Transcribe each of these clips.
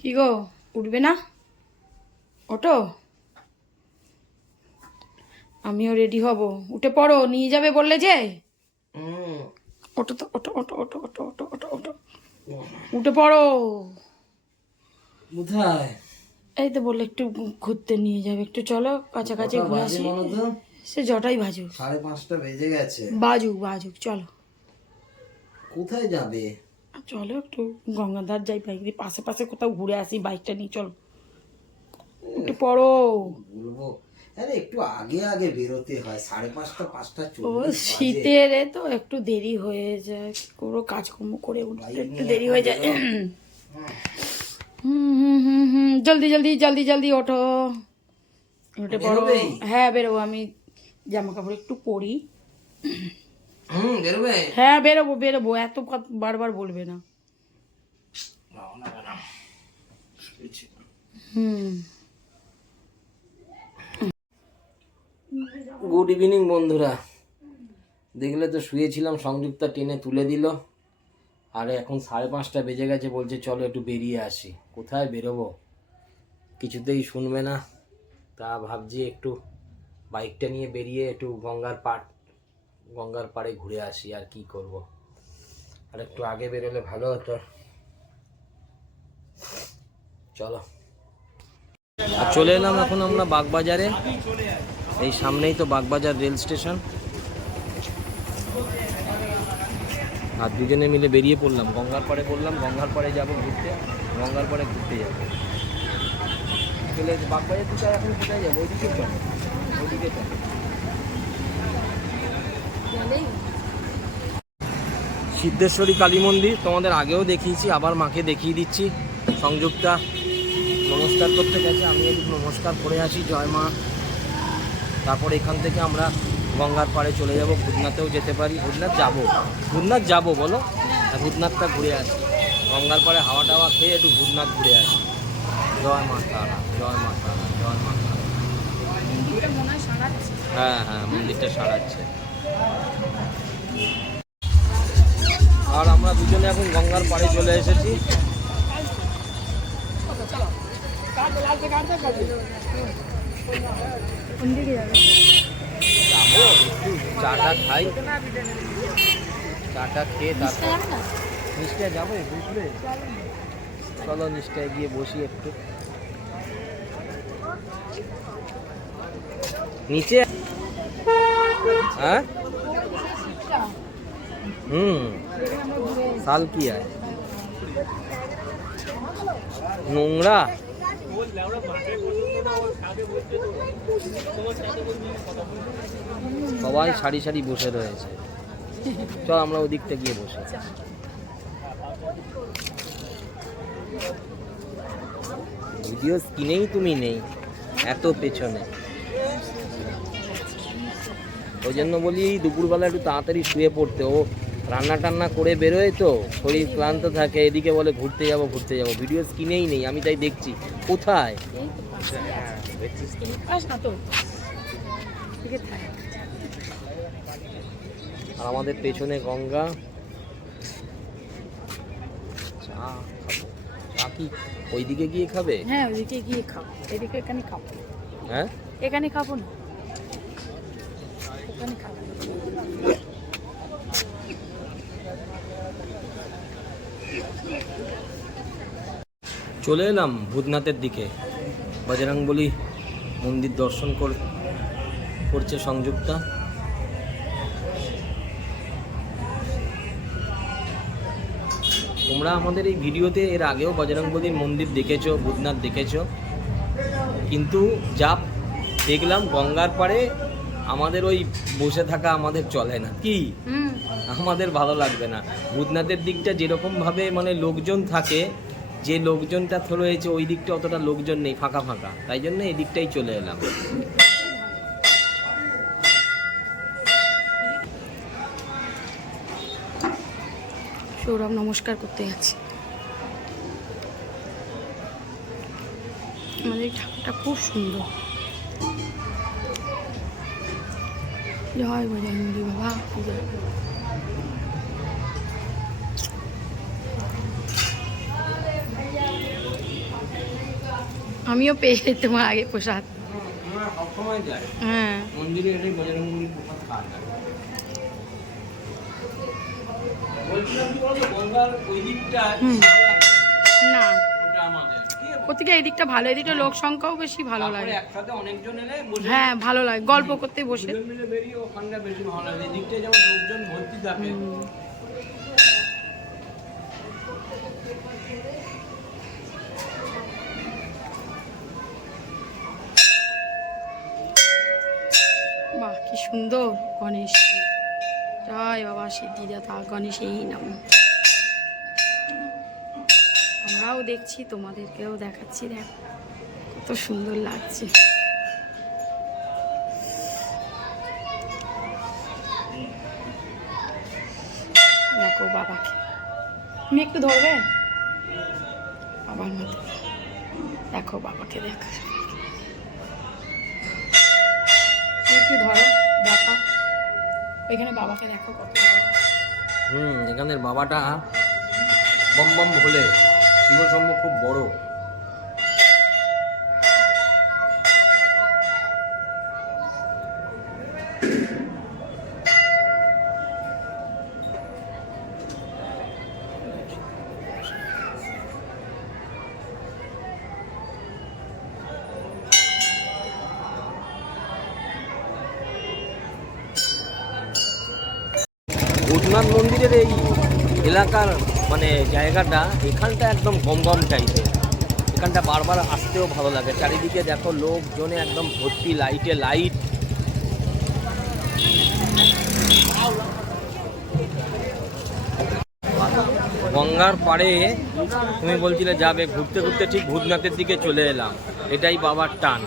কি গো, উঠবে না? ওঠো, আমিও রেডি হব। উঠে পড়ো, নিয়ে যাবে বললে যে। ওঠো তো, ওঠো ওঠো ওঠো ওঠো ওঠো ওঠো ওঠো, উঠে পড়ো। কোথায়? এই তো বললে একটু ঘুরতে নিয়ে যাবে, একটু চলো কাছাকাছি ঘুরে আসি। সে জটাই বাজুক, 5:30 বেজে গেছে। বাজুক বাজুক, চলো। কোথায় যাবে? চলো একটু গঙ্গাধার যাই, বাইক দিয়ে পাশে পাশে কোথাও ঘুরে আসি, বাইকটা নিয়ে চলো। একটু পড়ো। বলবো আরে একটু আগে আগে বেরোতে হয়, 5:30 ও 5:40 শীতের তো একটু দেরি হয়ে যায়, কোনো কাজকর্ম করে উঠতে একটু দেরি হয়ে যায়। জলদি জলদি জলদি জলদি ওঠো, উঠে পড়ো। হ্যাঁ বেরোবো, আমি জামা কাপড় একটু পরি। বেরোবে? হ্যাঁ বেরোবো বেরোবো, এত বারবার বলবে না। গুড ইভিনিং বন্ধুরা। দেখলে তো শুয়েছিলাম, সংযুক্তা টেনে তুলে দিল। আর এখন 5:30 বেজে গেছে, বলছে চলো একটু বেরিয়ে আসি। কোথায় বেরোবো, কিছুতেই শুনবে না। তা ভাবছি একটু বাইকটা নিয়ে বেরিয়ে একটু গঙ্গার পাড়ে ঘুরে আসি, আর কি করব। আর একটু আগে বেরোলে ভালো হতো। চলো। আর চলে এলাম এখন আমরা বাগবাজারে। এই সামনেই তো বাগবাজার রেল স্টেশন। আর দুজনে মিলে বেরিয়ে পড়লাম, গঙ্গার পাড়ে বললাম গঙ্গার পাড়ে যাবো ঘুরতে, গঙ্গার পাড়ে ঘুরতে যাবো। চলে বাগবাজার থেকে এখন কোথায় যাবো? ওইদিকে চলো, ওইদিকে চলো। সিদ্ধেশ্বরী কালী মন্দির তোমাদের আগেও দেখিয়েছি, আবার মাকে দেখিয়ে দিচ্ছি। সংযুক্তা নমস্কার করতে গেছে, আমি একটু নমস্কার করে আসি, জয় মা। তারপর এখান থেকে আমরা গঙ্গার পাড়ে চলে যাব, ভূতনাথেও যেতে পারি। ভূতনাথ যাবো বলো, ভূতনাথটা ঘুরে আসি। গঙ্গার পাড়ে হাওয়া টাওয়া খেয়ে একটু ভূতনাথ ঘুরে আসি। জয় মা তারা, জয় মা তারা, জয় মা তারা। হ্যাঁ হ্যাঁ, মন্দিরটা সারাচ্ছে। আর আমরা দুজনে এখন গঙ্গার পাড়ে চলে এসেছি। যাবো একটু চাটা খাই, চাটা খেয়ে তারপর নিচটায় যাবো, বুঝলে? চলো নিচটায় গিয়ে বসি একটু। নিচে হ্যাঁ साल की है নোংরা। সবাই সারি সারি বসে রয়েছে, চল আমরা ওদিকটা গিয়ে বসে। ভিডিও স্ক্রিনেই তুমি নেই, এত পেছনে। ওই জন্য বলি দুপুরবেলা একটু তাড়াতাড়ি শুয়ে পড়তে। ও রান্না টান্না করে বেরোয় তো, শরীর ক্লান্ত থাকে, এদিকে বলে ঘুরতে যাবো ঘুরতে যাবো। ভিডিও স্ক্রিনেই নেই, আমি তাই দেখছি কোথায়। আর আমাদের পেছনে গঙ্গা। চা খাবো, চা কি ওইদিকে গিয়ে খাবে? হ্যাঁ ওইদিকে গিয়ে খাও, এদিকে এখানে খাবো। হ্যাঁ এখানে খাবো না, ওখানে খাবো। চলে এলাম ভূতনাথের দিকে। বজরংবলী মন্দির দর্শন করছে সংযুক্তা। তোমরা আমাদের এই ভিডিওতে এর আগেও বজরংবলীর মন্দির দেখেছো, ভূতনাথ দেখেছো, কিন্তু যা দেখলাম গঙ্গার পাড়ে আমাদের ওই বসে থাকা আমাদের চলে না, কি আমাদের ভালো লাগবে না। ভূতনাথের দিকটা যেরকমভাবে মানে লোকজন থাকে, যে লোকজনটা রয়েছে ওই দিকটা অতটা লোকজন নেই, ফাঁকা ফাঁকা, তাই জন্য এই দিকটাই চলে এলাম। সৌরভ নমস্কার করতে যাচ্ছি। আমাদের ঠাকুরটা খুব সুন্দর। জয় বজরংবলী বাবা। আমিও পেয়ে তোমার আগে প্রসাদ। আমরা সবসময় যাই হ্যাঁ মন্দিরে, এটাই বজরঙ্গবলীর প্রসাদ খাওয়া যায়। বলছিলাম কি বলতো, গঙ্গার ওই দিকটা না, ওটা আমাদের ওদিকে এই দিকটা ভালো, এদিকটা লোক সংখ্যাও বেশি, ভালো লাগে। একসাথে অনেকজন এলে বসে হ্যাঁ ভালো লাগে গল্প করতে বসে। দুজন মিলে বেরিয়ে ওখানটা বেশি ভালো লাগে। এই দিকটায় যেমন লোকজন ভর্তি থাকে। বাহ কি সুন্দর গণেশ, জয় বাবা সিদ্ধিদাতা গণেশেই নাম। আমরাও দেখছি, তোমাদেরকেও দেখাচ্ছি, দেখ কত সুন্দর লাগছে। দেখো বাবাকে, তুমি একটু ধরবে বাবার মতো, দেখো বাবাকে, দেখো একটু ধরো, দেখো ওইখানে বাবাকে দেখো কত। এখানের বাবাটা বম বম ভোলে, শিবশম্ভ খুব বড়। ভূতনাথ মন্দিরের এই এলাকার মানে জায়গাটা, এখানটা একদম গম গম টাইপের। এখানটা বারবার আসতেও ভালো লাগে। চারিদিকে দেখো লোকজনে একদম ভর্তি, লাইটে লাইট। গঙ্গার পাড়ে তুমি বলছিলে যাবে, ঘুরতে ঘুরতে ঠিক ভূতনাথের দিকে চলে এলাম। এটাই বাবার টান।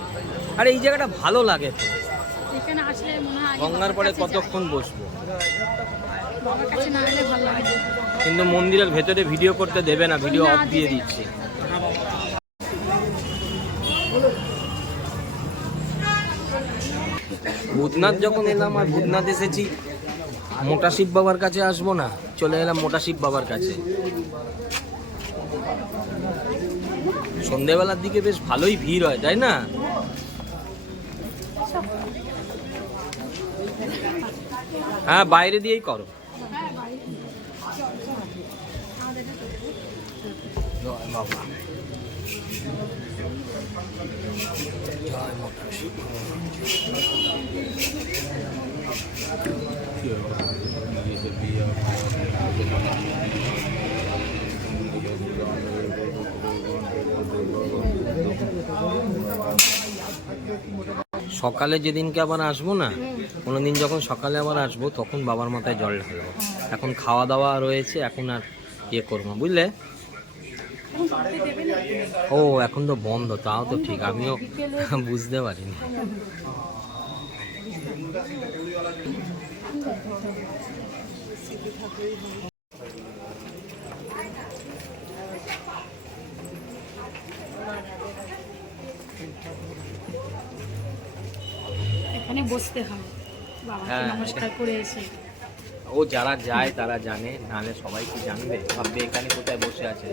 আর এই জায়গাটা ভালো লাগে তো, এখানে আসলে মনে হয় গঙ্গার পাড়ে কতক্ষণ বসবো। বাবার কাছে না এলে ভালো লাগে। কিন্তু মন্দিরের ভেতরে ভিডিও করতে দেবে না, ভিডিও অফ দিয়ে দিচ্ছে। ভূতনাথ যখন এলাম, আর ভূতনাথ এসেছি, মোটা শিব বাবার কাছে আসবো না, চলে এলাম মোটা শিব বাবার কাছে। সন্ধেবেলার দিকে বেশ ভালোই ভিড় হয়, তাই না? হ্যাঁ বাইরে দিয়েই করো। জয় বাবা, জয় মোটা শিব। সকালে যেদিনকে আবার আসবো না, কোনোদিন যখন সকালে আবার আসবো, তখন বাবার মাথায় জল ঢালবো। এখন খাওয়া দাওয়া রয়েছে, এখন আর ইয়ে করবো, বুঝলে? ও এখন তো বন্ধ, তাও তো ঠিক, আমিও বুঝতে পারিনি। এখানে বসতে হয়, বাবাকে হ্যাঁ, নমস্কার করে এসে। ও যারা যায় তারা জানে, নাহলে সবাই কি জানবে, ভাববে এখানে কোথায় বসে আছে।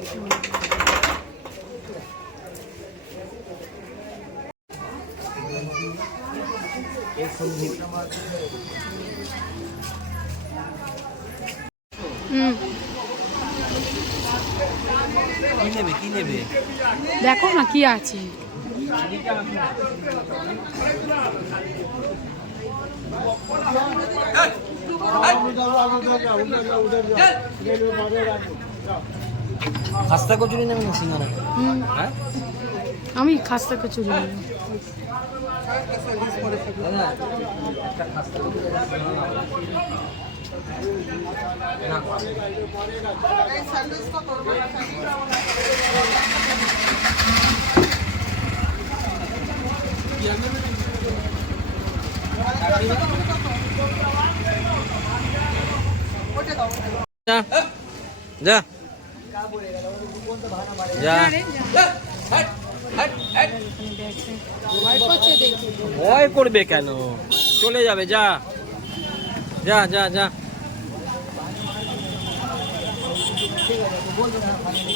কি নেবে, কি নেবে? দেখো না কি আছে। খাস্তা কচুরি নেবে না সিঙ্গারা? হ্যাঁ আমি খাস্তা কচুরি নেব। দাদা, একটা খাস্তা কচুরি না। যা যা, ভয় করবে কেন, চলে যাবে, যা যা যা যা।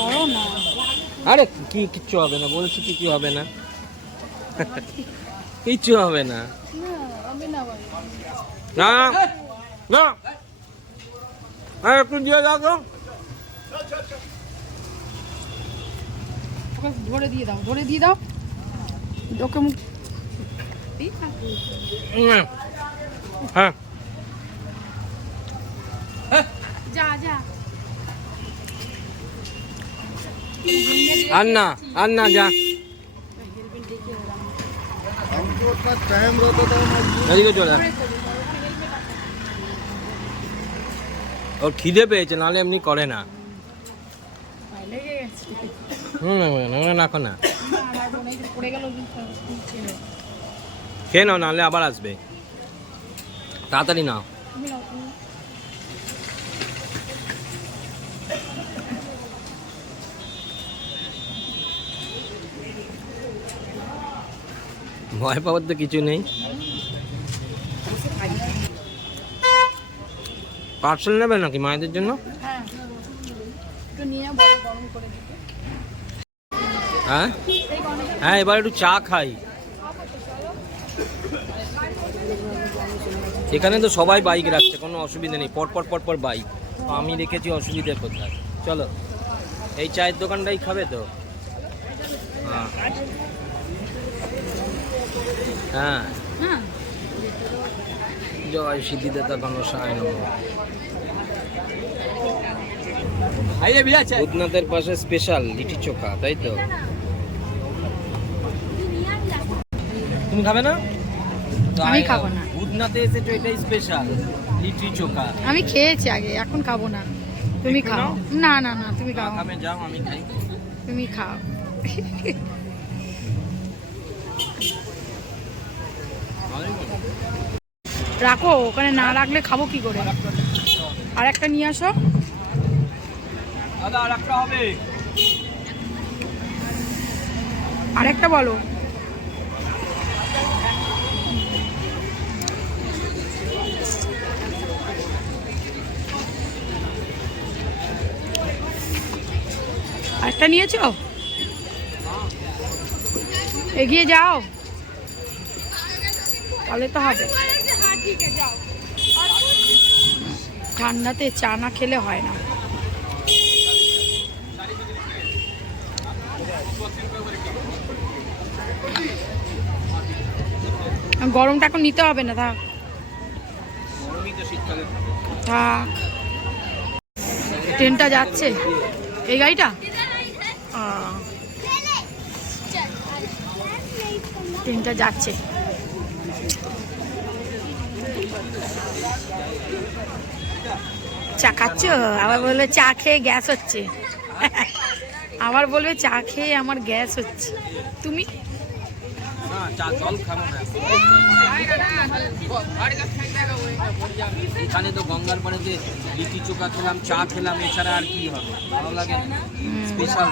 করো না। আরে কি কিচ্ছু হবে না, বলছি কিছু হবে না। কিচ্ছু হবে না। না না, একটু দিয়ে দাও তো। ধরে দিয়ে দাও, ধরে দিয়ে দাও ওকে মুখ। হ্যাঁ যা যা। আর না, আর না, যা। এদিকে চলে যা। ওর খিদে পেয়েছে, নাহলে এমনি করে না। না খেয়ে নাও, নাহলে আবার আসবে। তাড়াতাড়ি নাও। ভয় পাওয়ার তো কিছু নেই। পার্সেল নেবে নাকি মায়েদের জন্য? হ্যাঁ হ্যাঁ, এবার একটু চা খাই। এখানে তো সবাই বাইক রাখছে, কোনো অসুবিধা নেই, পর পর পর পর বাইক। আমি দেখেছি অসুবিধে কোথায়। চলো, এই চায়ের দোকানটাই খাবে তো? হ্যাঁ হ্যাঁ, জয় সিদ্ধিদাতা গণসায় নমঃ। ভূতনাথের পাশে স্পেশাল লিটি চোখা, তাই তো? তুমি খাবে না? আমি খাবো না। ভূতনাথে এসেছো, এটাই স্পেশাল লিটি চোখা। আমি খেয়েছি আগে, এখন খাবো না। তুমি খাও। না না না, তুমি খাও। খাবে, যাও, আমি খাই। তুমি খাও। রাখো ওখানে, না রাখলে খাবো কি করে? আর একটা নিয়ে আসো। দাদা আর একটা হবে। আর একটা বলো। আরেকটা নিয়েছো? এগিয়ে যাও, তাহলে তো হবে। ঠান্ডাতে চা না খেলে হয় না। গরমটা এখন নিতে হবে না, থাক থাক। ট্রেনটা যাচ্ছে, এই গাড়িটা। ট্রেনটা যাচ্ছে। চা খাচ্ছ? আবার বলবে চা খেয়ে গ্যাস হচ্ছে। আবার বলবে চা খেয়ে আমার গ্যাস হচ্ছে। তুমি এখানে তো গঙ্গার পাড়েতে লিটি চোখা খেলাম, চা খেলাম, এছাড়া আর কি হবে? ভালো লাগে না? স্পেশাল।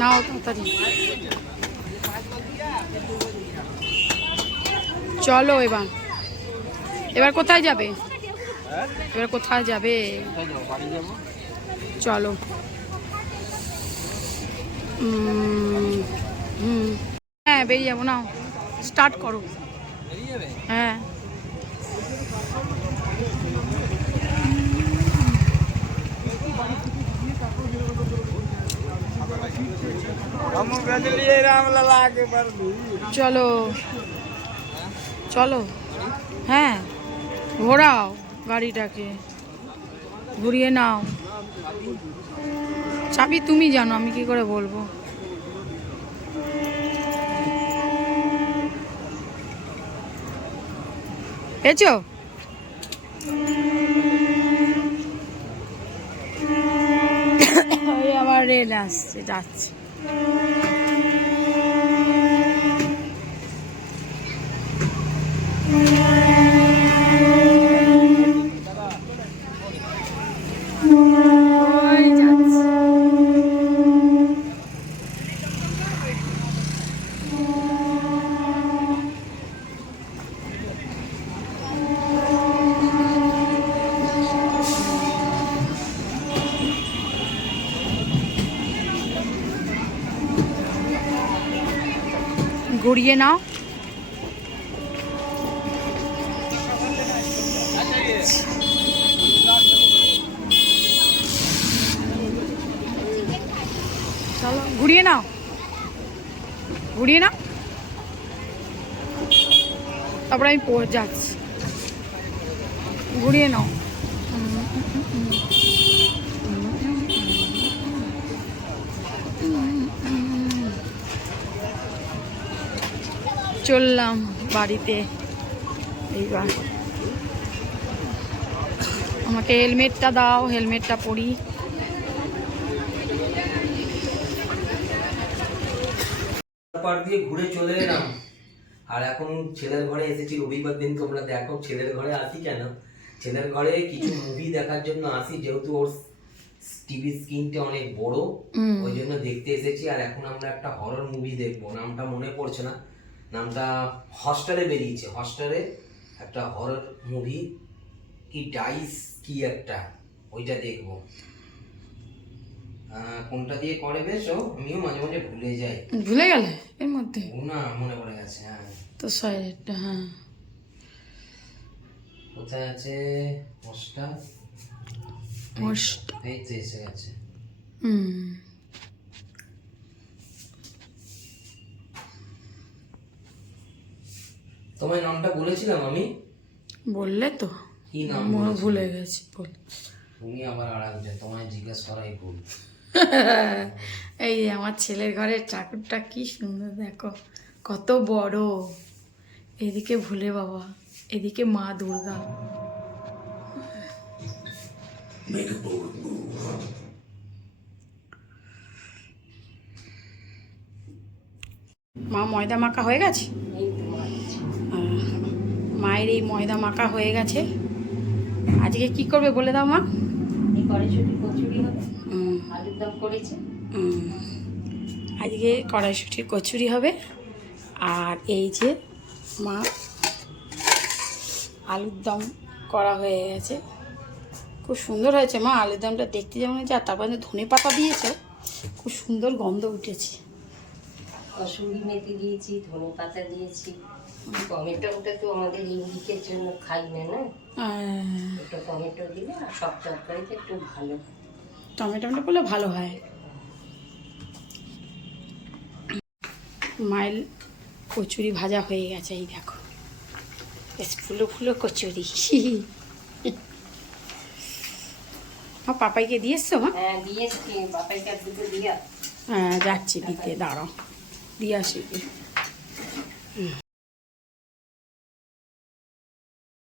নাও তাড়াতাড়ি। চলো এবার। এবার কোথায় যাবে? এবার কোথায় যাবে? চলো। হ্যাঁ বেরিয়ে যাবো, নাও স্টার্ট করো। হ্যাঁ চলো চলো। হ্যাঁ ঘোরাও গাড়িটাকে, ঘুরিয়ে নাও। চাবি তুমি জানো, আমি কি করে বলবো? পেয়েছো? আবার রেল আসছে, যাচ্ছে। ঘুরিয়ে নাও। চলো ঘুরিয়ে নাও, ঘুরিয়ে নাও, তারপরে আমি যাচ্ছি। ঘুরিয়ে নাও। চললাম বাড়িতে। এইবার আমাকে হেলমেটটা দাও, হেলমেটটা পরি। পার দিয়ে ঘুরে চলে এলাম, আর এখন ছেলের ঘরে এসেছি। রবিবার দিন তোমরা দেখো ছেলের ঘরে আসি কেন। ছেলের ঘরে কিছু মুভি দেখার জন্য আসি, যেহেতু ওর টিভি স্ক্রিনটা অনেক বড়, ওই জন্য দেখতে এসেছি। আর এখন আমরা একটা হরর মুভি দেখবো, নামটা মনে পড়ছে না, নামটা হটস্টারে বেরিয়েছে। হটস্টারে একটা হরর মুভি, কি ডাইস কি একটা, ওইটা দেখবো। কোনটা দিয়ে করে বেশ, আমিও মাঝে মাঝে ভুলে যাই। ভুলে গেলে এর মধ্যে? না, মনে পড়ে গেছে। হ্যাঁ, তো সাইডটা, হ্যাঁ কোথায় আছে হটস্টার? এই তো এসে গেছে। তোমার নামটা বলেছিলাম আমি? বললে তো, কি নাম ভুলে গেছি। বল, তুমি আবার আর একজন, তোমায় জিজ্ঞেস করাই ভুল। এই যে আমার ছেলের ঘরের ঠাকুরটা কি সুন্দর, দেখো কত বড়। এদিকে ভুলে বাবা, এদিকে মা দুর্গা। মা ময়দা মাখা হয়ে গেছে। মায়ের এই ময়দা মাখা হয়ে গেছে। আজকে কি করবে বলে দাও মা? কচুরি হবে, আলুর দম করেছে। আজকে কড়াইশুঁটির কচুরি হবে। আর এই যে মা আলুর দম করা হয়ে গেছে, খুব সুন্দর হয়েছে মা। আলুর দমটা দেখতে যেমন হয়েছে, আর তারপরে ধনে পাতা দিয়েছে, খুব সুন্দর গন্ধ উঠেছে। কসুরি মেথি দিয়েছি, ধনে পাতা দিয়েছি। টমেটোটা তো আমাদের ইউরিকের জন্য খাই না, না একটু টমেটো দিলে আর সব তরকারিতে একটু ভালো হয়। টমেটোটা করলে ভালো হয়। মাইল কচুরি ভাজা হয়ে গেছে, এই দেখো বেশ ফুলো ফুলো কচুরি। আমার পাপাইকে দিয়ে এসছো মা? হ্যাঁ দিয়েছি, বাপাইকে আর দুটো দিয়া। হ্যাঁ যাচ্ছি দিতে, দাঁড়াও দিয়ে আসি।